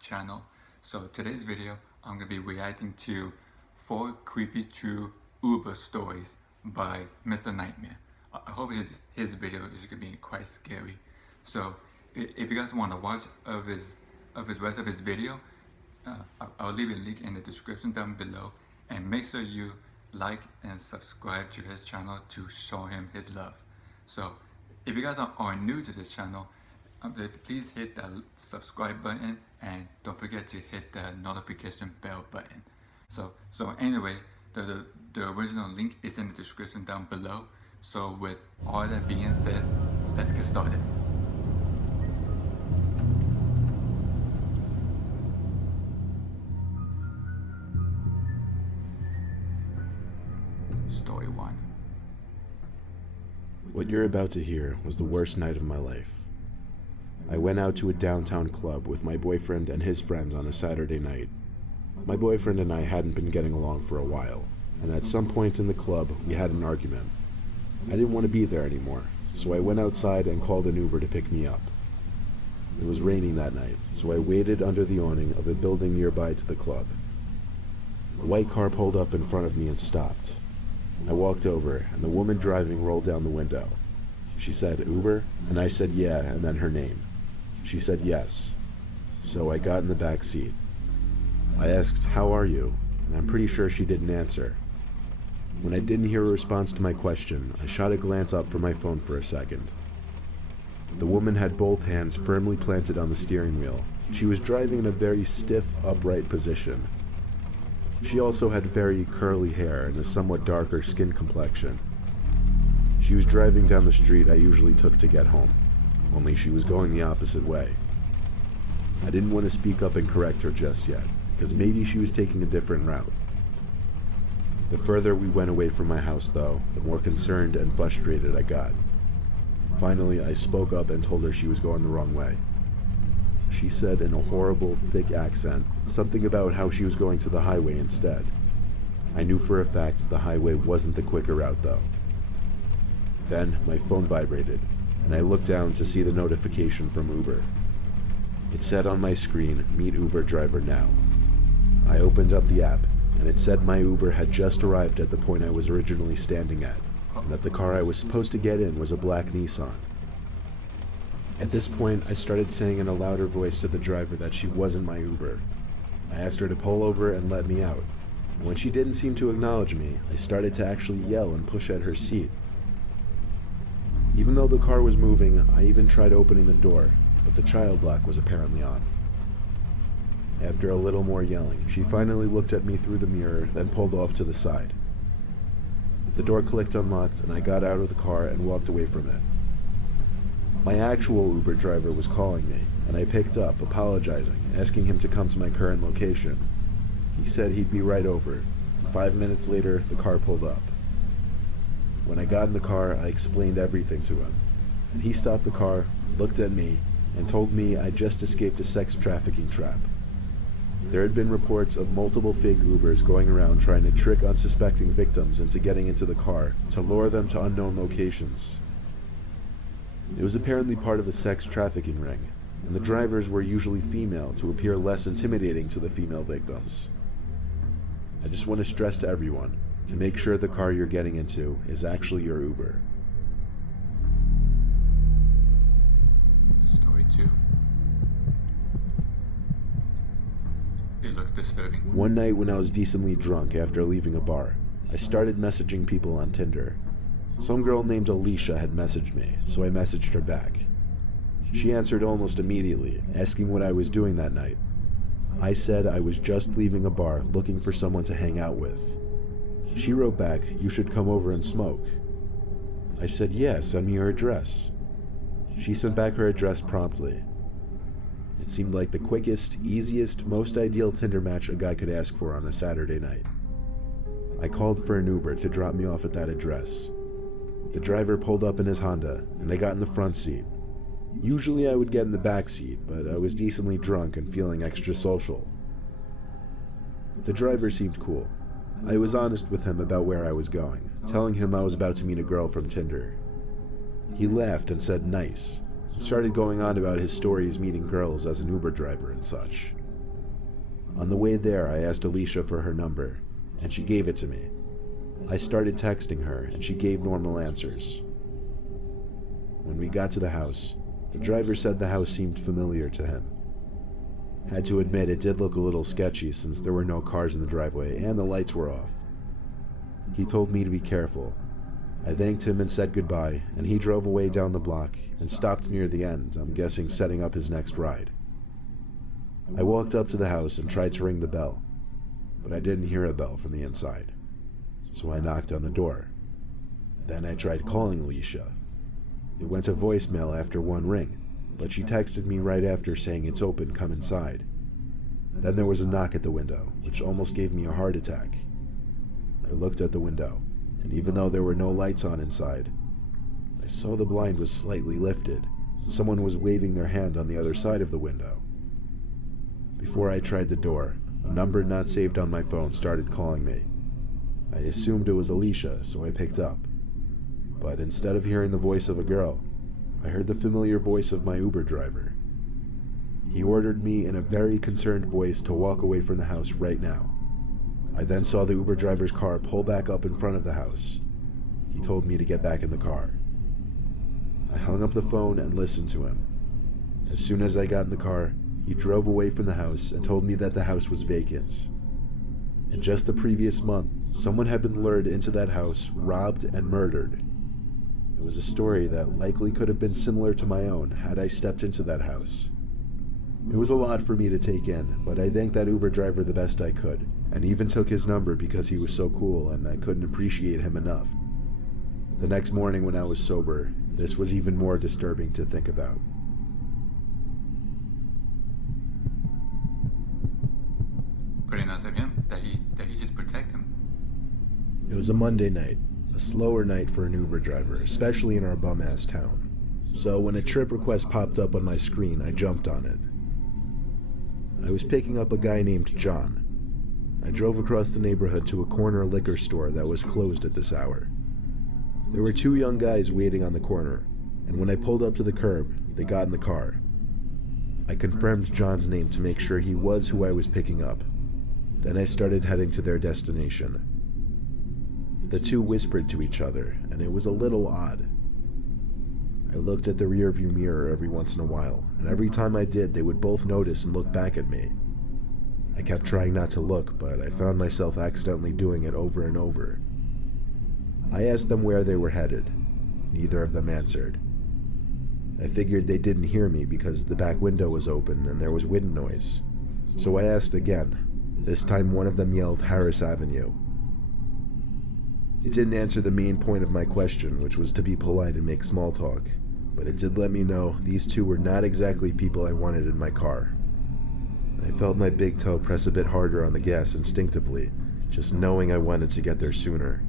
channel. So today's video, I'm going to be reacting to 4 creepy true Uber stories by Mr.Nightmare. I hope his video is going to be quite scary. So if you guys want to watch of his rest of his video, I'll leave a link in the description down below, and make sure you like and subscribe to his channel to show him his love. So if you guys are new to this channel, please hit that subscribe button and don't forget to hit the notification bell button. So anyway, the original link is in the description down below. So with all that being said, let's get started. Story 1. What you're about to hear was the worst night of my life. I went out to a downtown club with my boyfriend and his friends on a Saturday night. My boyfriend and I hadn't been getting along for a while, and at some point in the club we had an argument. I didn't want to be there anymore, so I went outside and called an Uber to pick me up. It was raining that night, so I waited under the awning of a building nearby to the club. A white car pulled up in front of me and stopped. I walked over, and the woman driving rolled down the window. She said, "Uber?" And I said, "Yeah," and then her name. She said, "Yes." So I got in the back seat. I asked, "How are you?" And I'm pretty sure she didn't answer. When I didn't hear a response to my question, I shot a glance up from my phone for a second. The woman had both hands firmly planted on the steering wheel. She was driving in a very stiff, upright position. She also had very curly hair and a somewhat darker skin complexion. She was driving down the street I usually took to get home, only she was going the opposite way. I didn't want to speak up and correct her just yet, because maybe she was taking a different route. The further we went away from my house, though, the more concerned and frustrated I got. Finally, I spoke up and told her she was going the wrong way. She said in a horrible, thick accent, something about how she was going to the highway instead. I knew for a fact the highway wasn't the quicker route, though. Then, my phone vibrated, and I looked down to see the notification from Uber. It said on my screen, "Meet Uber driver now." I opened up the app, and it said my Uber had just arrived at the point I was originally standing at, and that the car I was supposed to get in was a black Nissan. At this point, I started saying in a louder voice to the driver that she wasn't my Uber. I asked her to pull over and let me out. And when she didn't seem to acknowledge me, I started to actually yell and push at her seat. Even though the car was moving, I even tried opening the door, but the child lock was apparently on. After a little more yelling, she finally looked at me through the mirror, then pulled off to the side. The door clicked unlocked, and I got out of the car and walked away from it. My actual Uber driver was calling me, and I picked up, apologizing, asking him to come to my current location. He said he'd be right over. 5 minutes later, the car pulled up. When I got in the car, I explained everything to him, and he stopped the car, looked at me, and told me I just escaped a sex trafficking trap. There had been reports of multiple fake Ubers going around trying to trick unsuspecting victims into getting into the car to lure them to unknown locations. It was apparently part of a sex trafficking ring, and the drivers were usually female to appear less intimidating to the female victims. I just want to stress to everyone to make sure the car you're getting into is actually your Uber. Story 2. It looks disturbing. One night when I was decently drunk after leaving a bar, I started messaging people on Tinder. Some girl named Alicia had messaged me, so I messaged her back. She answered almost immediately, asking what I was doing that night. I said I was just leaving a bar looking for someone to hang out with. She wrote back, "You should come over and smoke." I said, "Yeah, send me your address." She sent back her address promptly. It seemed like the quickest, easiest, most ideal Tinder match a guy could ask for on a Saturday night. I called for an Uber to drop me off at that address. The driver pulled up in his Honda, and I got in the front seat. Usually I would get in the back seat, but I was decently drunk and feeling extra social. The driver seemed cool. I was honest with him about where I was going, telling him I was about to meet a girl from Tinder. He laughed and said nice, and started going on about his stories meeting girls as an Uber driver and such. On the way there, I asked Alicia for her number, and she gave it to me. I started texting her, and she gave normal answers. When we got to the house, the driver said the house seemed familiar to him. Had to admit it did look a little sketchy since there were no cars in the driveway and the lights were off. He told me to be careful. I thanked him and said goodbye, and he drove away down the block and stopped near the end, I'm guessing setting up his next ride. I walked up to the house and tried to ring the bell, but I didn't hear a bell from the inside, so I knocked on the door. Then I tried calling Alicia. It went to voicemail after one ring, but she texted me right after saying it's open, come inside. Then there was a knock at the window, which almost gave me a heart attack. I looked at the window, and even though there were no lights on inside, I saw the blind was slightly lifted, and someone was waving their hand on the other side of the window. Before I tried the door, a number not saved on my phone started calling me. I assumed it was Alicia, so I picked up. But instead of hearing the voice of a girl, I heard the familiar voice of my Uber driver. He ordered me in a very concerned voice to walk away from the house right now. I then saw the Uber driver's car pull back up in front of the house. He told me to get back in the car. I hung up the phone and listened to him. As soon as I got in the car, he drove away from the house and told me that the house was vacant. In just the previous month, someone had been lured into that house, robbed, and murdered. It was a story that likely could have been similar to my own had I stepped into that house. It was a lot for me to take in, but I thanked that Uber driver the best I could, and even took his number because he was so cool and I couldn't appreciate him enough. The next morning when I was sober, this was even more disturbing to think about. Pretty nice of him that he just protect him. It was a Monday night, a slower night for an Uber driver, especially in our bum-ass town. So when a trip request popped up on my screen, I jumped on it. I was picking up a guy named John. I drove across the neighborhood to a corner liquor store that was closed at this hour. There were two young guys waiting on the corner, and when I pulled up to the curb, they got in the car. I confirmed John's name to make sure he was who I was picking up. Then I started heading to their destination. The two whispered to each other, and it was a little odd. I looked at the rearview mirror every once in a while, and every time I did, they would both notice and look back at me. I kept trying not to look, but I found myself accidentally doing it over and over. I asked them where they were headed. Neither of them answered. I figured they didn't hear me because the back window was open and there was wind noise. So I asked again. This time one of them yelled Harris Avenue. It didn't answer the main point of my question, which was to be polite and make small talk, but it did let me know these two were not exactly people I wanted in my car. I felt my big toe press a bit harder on the gas instinctively, just knowing I wanted to get there sooner.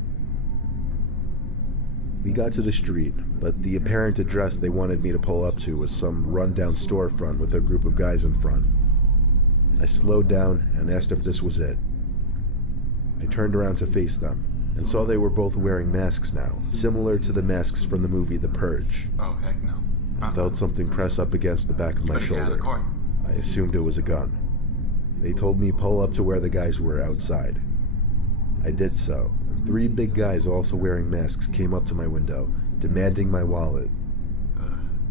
We got to the street, but the apparent address they wanted me to pull up to was some rundown storefront with a group of guys in front. I slowed down and asked if this was it. I turned around to face them, and saw they were both wearing masks now, similar to the masks from the movie The Purge. Oh, heck no. I felt something press up against the back of my shoulder. I assumed it was a gun. They told me pull up to where the guys were outside. I did so, and three big guys also wearing masks came up to my window, demanding my wallet.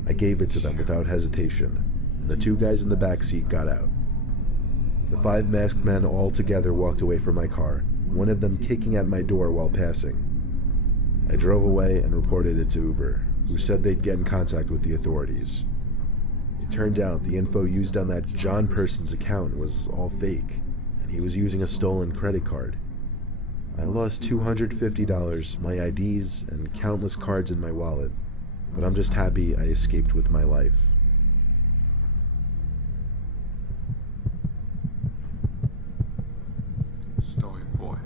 I gave it to them without hesitation, and the two guys in the back seat got out. The five masked men all together walked away from my car, one of them kicking at my door while passing. I drove away and reported it to Uber, who said they'd get in contact with the authorities. It turned out the info used on that John person's account was all fake, and he was using a stolen credit card. I lost $250, my IDs, and countless cards in my wallet, but I'm just happy I escaped with my life. Story 4.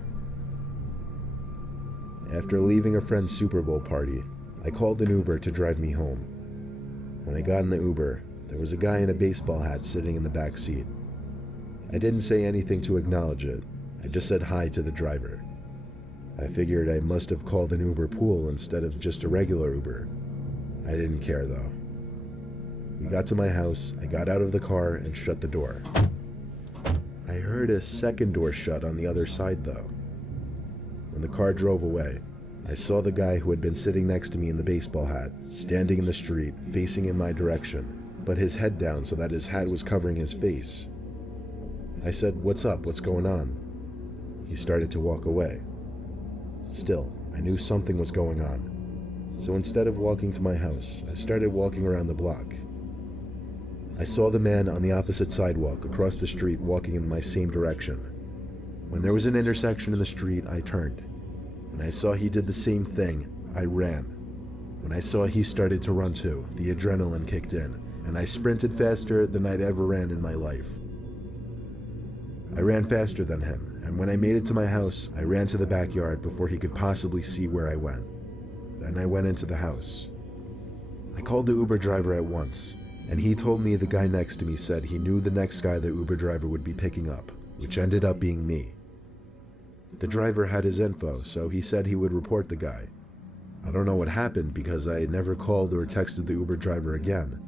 After leaving a friend's Super Bowl party, I called an Uber to drive me home. When I got in the Uber, there was a guy in a baseball hat sitting in the back seat. I didn't say anything to acknowledge it. I just said hi to the driver. I figured I must have called an Uber pool instead of just a regular Uber. I didn't care though. We got to my house, I got out of the car and shut the door. I heard a second door shut on the other side though. When the car drove away, I saw the guy who had been sitting next to me in the baseball hat, standing in the street, facing in my direction, but his head down so that his hat was covering his face. I said, "What's up? What's going on?" He started to walk away. Still, I knew something was going on. So instead of walking to my house, I started walking around the block. I saw the man on the opposite sidewalk across the street walking in my same direction. When there was an intersection in the street, I turned. When I saw he did the same thing, I ran. When I saw he started to run too, the adrenaline kicked in, and I sprinted faster than I'd ever ran in my life. I ran faster than him, and when I made it to my house, I ran to the backyard before he could possibly see where I went. Then I went into the house. I called the Uber driver at once, and he told me the guy next to me said he knew the next guy the Uber driver would be picking up, which ended up being me. The driver had his info, so he said he would report the guy. I don't know what happened because I never called or texted the Uber driver again.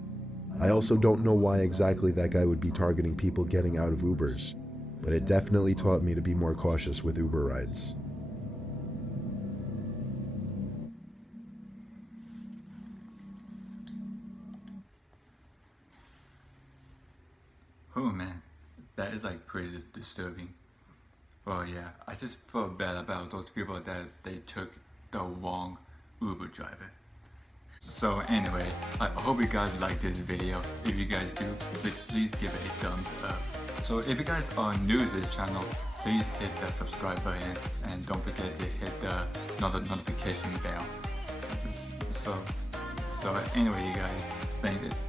I also don't know why exactly that guy would be targeting people getting out of Ubers, but it definitely taught me to be more cautious with Uber rides. Oh man, that is like pretty disturbing. Well, yeah, I just felt bad about those people that they took the wrong Uber driver. So anyway, I hope you guys like this video. If you guys do, please give it a thumbs up. So if you guys are new to this channel, please hit that subscribe button and don't forget to hit the notification bell. So anyway, you guys,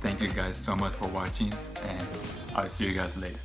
thank you guys so much for watching, and I'll see you guys later.